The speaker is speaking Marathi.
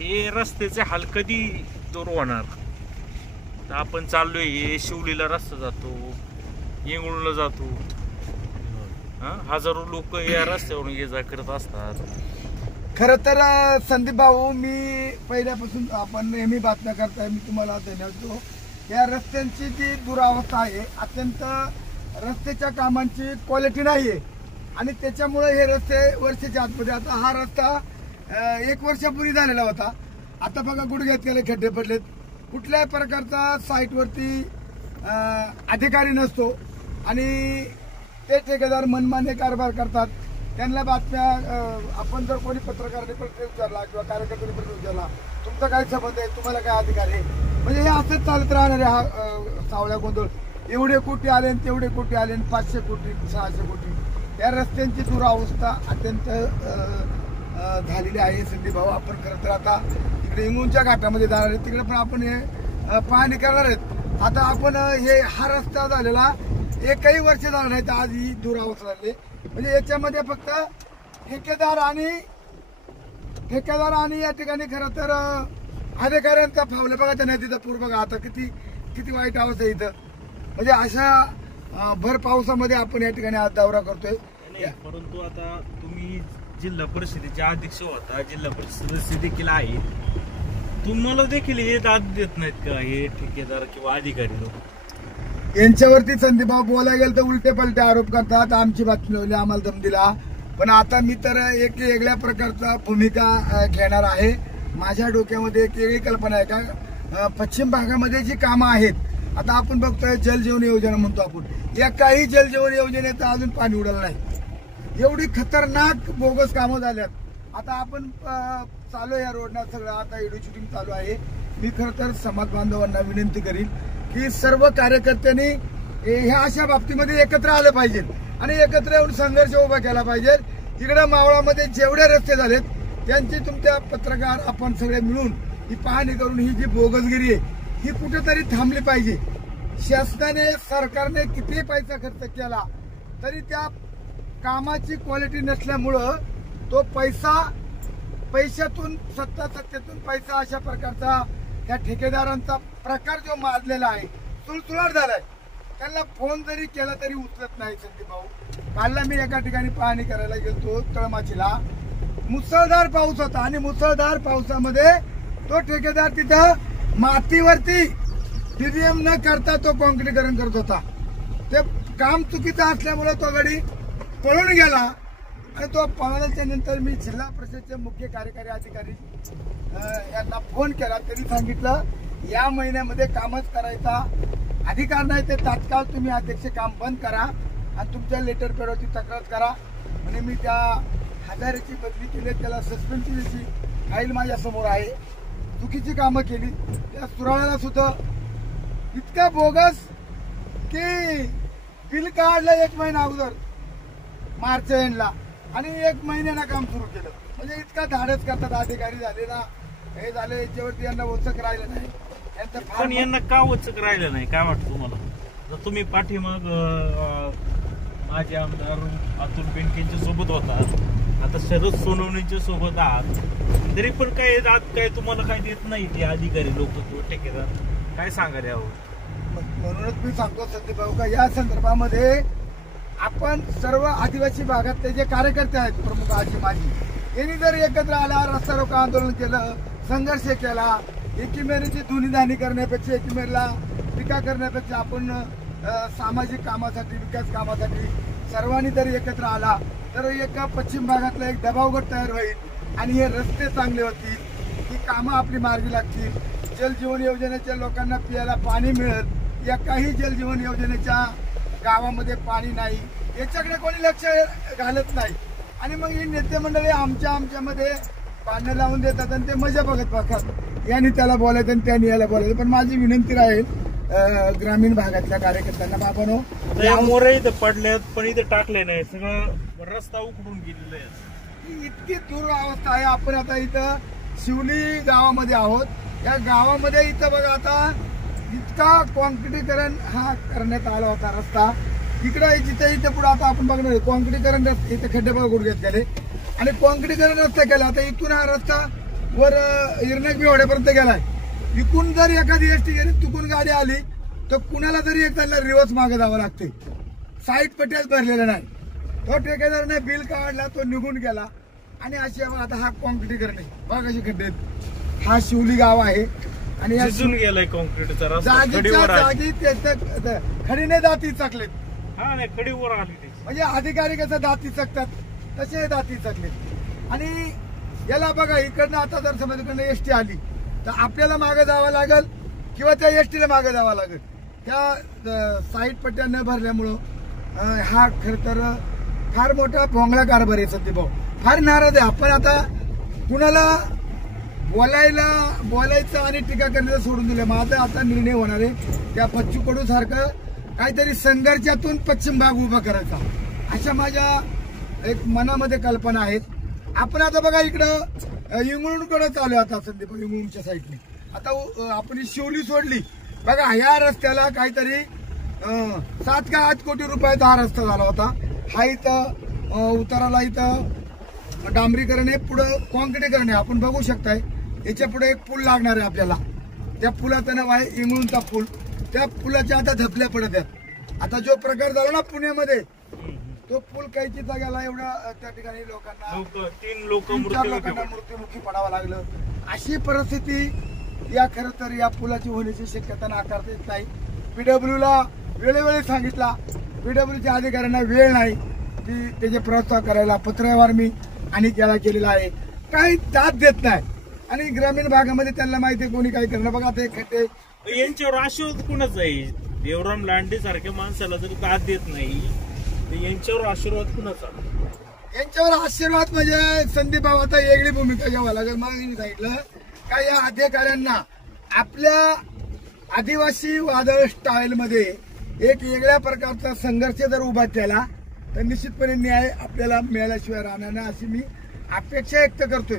हे रस्त्याचे हाल कधी दूर होणार? तर आपण चाललोय, हे शिवलीला रस्ता जातो, येंगुळला जातो, हजारो लोक या रस्त्यावरून ये जा करत असतात. खर तर संदीप भाऊ, मी पहिल्यापासून आपण नेहमी बातम्या करताय, मी तुम्हाला धन्यवाद देतो. या रस्त्यांची जी दुरावस्था आहे, अत्यंत रस्त्याच्या कामांची क्वालिटी नाहीये आणि त्याच्यामुळे हे रस्ते वर्षाच्या आतमध्ये, आता हा रस्ता 1 वर्षापूर्वी झालेला होता, आता बघा गुडघ्यात गेले खड्डे पडलेत. कुठल्याही प्रकारचा साईटवरती अधिकारी नसतो आणि ते ठेकेदार मनमाने कारभार करतात. त्यांना बातम्या, आपण जर कोणी पत्रकाराने प्रश्न विचारला किंवा कार्यकर्त्यांनी प्रश्न विचारला, तुमचा काय संबंध आहे, तुम्हाला काय अधिकार आहे, म्हणजे हे असंच चालत राहणार आहे. हा सावळ्या गोंधळ, एवढे कोटी आले तेवढे कोटी आले, 500 कोटी 600 कोटी. या रस्त्यांची दुरावस्था अत्यंत झालेली आहे संदीप भाऊ. आपण खरं तर आता तिकडे इंगूनच्या घाटामध्ये जाणार आहे, तिकडे पण आपण हे पाहणी करणार आहेत. आता आपण हा रस्ता झालेला 1ही वर्ष झालं नाही तर आज ही दुरावस्था झाली. म्हणजे याच्यामध्ये फक्त ठेकेदार आणि या ठिकाणी खरं तर अधिकाऱ्यांचा फावलं बघा, त्या नदीचा पूर बघा आता किती वाईट अवस्था आहे इथं. म्हणजे अशा भर पावसामध्ये आपण या ठिकाणी आज दौरा करतोय. परंतु आता तुम्ही जिल्हा परिषदेचे अध्यक्ष होता, जिल्हा परिषद सदस्य देखील आहेत, तुम्हाला देखील हे दाद देत नाहीत का हे ठेकेदार किंवा अधिकारी लोक? यांच्यावरती संदीप भाऊ बोलायला गेलं तर उलटे पलटे आरोप करतात. आमची बातमी लावली, आम्हाला दम दिला. पण आता मी तर एक वेगळ्या प्रकारचा भूमिका घेणार आहे. माझ्या डोक्यामध्ये एक वेगळी कल्पना आहे का, पश्चिम भागामध्ये जी कामं आहेत, आता आपण बघतोय जल जीवन योजना म्हणतो आपण, या काही जल जीवन योजनेत अजून पाणी उडालं नाही. एवढी खतरनाक बोगस कामं झाल्यात. आता आपण चालू या रोडना सगळं आता व्हिडिओ शूटिंग चालू आहे. मी खरं तर समाज बांधवांना विनंती करीन की सर्व कार्यकर्त्यांनी ह्या अशा बाबतीमध्ये एकत्र आलं पाहिजे आणि एकत्र येऊन संघर्ष उभा केला पाहिजे. इकडे मावळामध्ये जेवढे रस्ते झालेत त्यांची तुमच्या पत्रकार आपण सगळे मिळून ही पाहणी करून ही जी बोगसगिरी आहे ही कुठेतरी थांबली पाहिजे. शासनाने, सरकारने कितीही पैसा खर्च केला तरी त्या कामाची क्वालिटी नसल्यामुळं तो पैशातून सत्तेतून पैसा अशा प्रकारचा त्या ठेकेदारांचा प्रकार जो माजलेला आहे, सुळसुळाट झालाय. त्यांना फोन जरी केला तरी उचलत नाही संदीप भाऊ. कालला मी एका ठिकाणी पाहणी करायला गेलो तळमाचीला, मुसळधार पाऊस होता आणि मुसळधार पावसामध्ये तो ठेकेदार तिथं मातीवरती टीडीएम न करता तो कॉन्क्रीटीकरण करत होता. ते काम चुकीचं असल्यामुळे तो गडी पळून गेला आणि तो पळाल्याच्या नंतर मी जिल्हा परिषदेचे मुख्य कार्यकारी अधिकारी यांना फोन केला. त्यांनी सांगितलं या महिन्यामध्ये कामच करायचा अधिकार नाही, ते तात्काळ तुम्ही अध्यक्ष काम बंद करा आणि तुमच्या लेटर पॅडवरती तक्रार करा. आणि मी त्या हजारेची बदली केली, त्याला सस्पेन्शनची फाईल माझ्या समोर आहे. चुकीची कामं केली. त्या सुराळ्याला सुद्धा इतका बोगस की बिल काढलं 1 महिना अगोदर मार्च एंडला आणि 1 महिन्यानं काम सुरू केलं. म्हणजे इतका धाडस करतात अधिकारी झाले ना, हे झाले याच्यावरती यांना वचक राहिलं नाही. पण यांना का वचक राहिलं नाही काय वाटतं तुम्हाला? जर तुम्ही पाठीमाग माझे आमदार अतुल बेनकेंच्या सोबत होता, आता शरद सोनवणेंच्या सोबत आहात, तरी पण काय तुम्हाला काय देत नाही ते अधिकारी लोक किंवा ठेकेदार, काय सांगायला यावं? म्हणूनच मी सांगतो संदीप भाऊ का या संदर्भामध्ये आपण सर्व आदिवासी भागातले जे कार्यकर्ते आहेत, प्रमुख आजी माझी, यांनी जर एकत्र आला, रस्ता रोको आंदोलन केलं, संघर्ष केला, एकीमेरीची धुनीधानी करण्यापेक्षा, एकीमेरीला टीका करण्यापेक्षा आपण सामाजिक कामासाठी, विकास कामासाठी सर्वांनी जर एकत्र आला तर एक पश्चिम भागातला एक दबावगट तयार होईल आणि हे रस्ते चांगले होतील, ही कामं आपली मार्गी लागतील. जलजीवन योजनेच्या लोकांना पियाला पाणी मिळेल. या काही जलजीवन योजनेच्या गावामध्ये पाणी नाही, याच्याकडे कोणी लक्ष घालत नाही आणि मग ही नेते मंडळी आमच्यामध्ये पाणी लावून देतात आणि ते मजा बघतात. यांनी त्याला बोलायचं आणि त्यांनी याला बोलायचं. पण माझी विनंती राहील ग्रामीण भागातल्या कार्यकर्त्यांना, बाबांनो, मोरे इथं पडल्यात पण इथं टाकले नाही, सगळं रस्ता उकडून गेलेला आहे. इतकी दुरावस्था आहे. आपण आता इथं शिवली गावामध्ये आहोत. या गावामध्ये इथं बघा आता इतका कॉन्क्रीटीकरण हा करण्यात आला होता रस्ता. इकडे जिथे इथे पुढे आता आपण बघणार कॉन्क्रीटीकरण, इथे खड्डे बघा गुडघ्यात गेले आणि कॉन्क्रीटीकरण रस्ता केला. आता इथून हा रस्ता वर इरनक बिवाड्यापर्यंत गेलाय. इकून जर एखादी एसटी गेली चुकून गाडी आली तर कुणाला तरी एक त्यांना रिवर्स मागे जावं लागते. साईड पट्ट्याच भरलेला नाही. तो ठेकेदाराने बिल काढला, तो निघून गेला. आणि अशी आता हा कॉन्क्रीटीकरण बघा कशी खड्डे. हा शिवली गाव आहे आणि या शिजून गेलाय कॉन्क्रीटचा रस्ता, जागीच्या खडीवर आली. जागी त्याचं खडीने दाती चकलेत. हा नाही, खडीवर आली ती. म्हणजे अधिकारी कसं दाती चकतात तसे दाती चकलेत. आणि याला बघा इकडनं आता जर समजा इकडनं एसटी आली तर आपल्याला मागे जावं लागेल किंवा त्या एसटीला मागे जावं लागेल. त्या साईड पट्ट्या न भरल्यामुळं हा खरं तर फार मोठा भोंगळा कारभार आहे. सध्या भाऊ फार नाराज आहे. आपण आता कुणाला बोलायचं आणि टीका करण्याचं सोडून दिलं. माझा आता निर्णय होणार आहे त्या बच्चू कडू सारखं काहीतरी संघर्षातून पश्चिम भाग उभा करायचा, अशा माझ्या एक मनामध्ये कल्पना आहेत. आपण आता बघा इकडं इंगळूणकडे चालू आहे. आता संदीप इंगळूणच्या साईडने आता आपण ही शिवली सोडली. बघा ह्या रस्त्याला काहीतरी 7 का 8 कोटी रुपयाचा हा रस्ता झाला होता. हा इथं उताराला इथं डांबरीकरण आहे, पुढं कॉन्क्रीटीकरण आहे. आपण बघू शकताय याच्या पुढे एक पूल लागणार आहे आपल्याला. त्या पुलाचं नाव आहे इंगळूणचा पूल. त्या पुलाच्या आता धपल्या पडत आहेत. आता जो प्रकार झाला ना पुण्यामध्ये, तो पूल काहीची जागेला एवढा त्या ठिकाणी लोकांना 3 लोक मृत्युमुखी पडावं लागलं. अशी परिस्थिती या खरं तर या पुलाची होण्याची शक्यता नाकारता येत नाही. पीडब्ल्यूला वेळोवेळी सांगितला, पीडब्ल्यूच्या अधिकाऱ्यांना वेळ नाही की त्याचे प्रस्ताव करायला. पत्रव्यवहार मी आणि त्याला केलेला आहे, काही दाद देत नाही. आणि ग्रामीण भागामध्ये त्यांना माहिती आहे कोणी काय करणं. बघा ते खड्डे यांच्यावर आशीर्वाद कुणाच आहे? देवराम लांडे सारख्या माणसाला जर दाद देत नाही तर यांच्यावर आशीर्वाद कुणाचा? यांच्यावर आशीर्वाद म्हणजे संदीप भाऊ आता वेगळी भूमिका घ्यावा लागेल. मग मी सांगितलं का या अधिकाऱ्यांना आपल्या आदिवासी वादळ स्टाईल मध्ये एक वेगळ्या प्रकारचा संघर्ष जर उभा केला तर निश्चितपणे न्याय आपल्याला मिळाल्याशिवाय राहणार नाही, अशी मी अपेक्षा व्यक्त करतोय.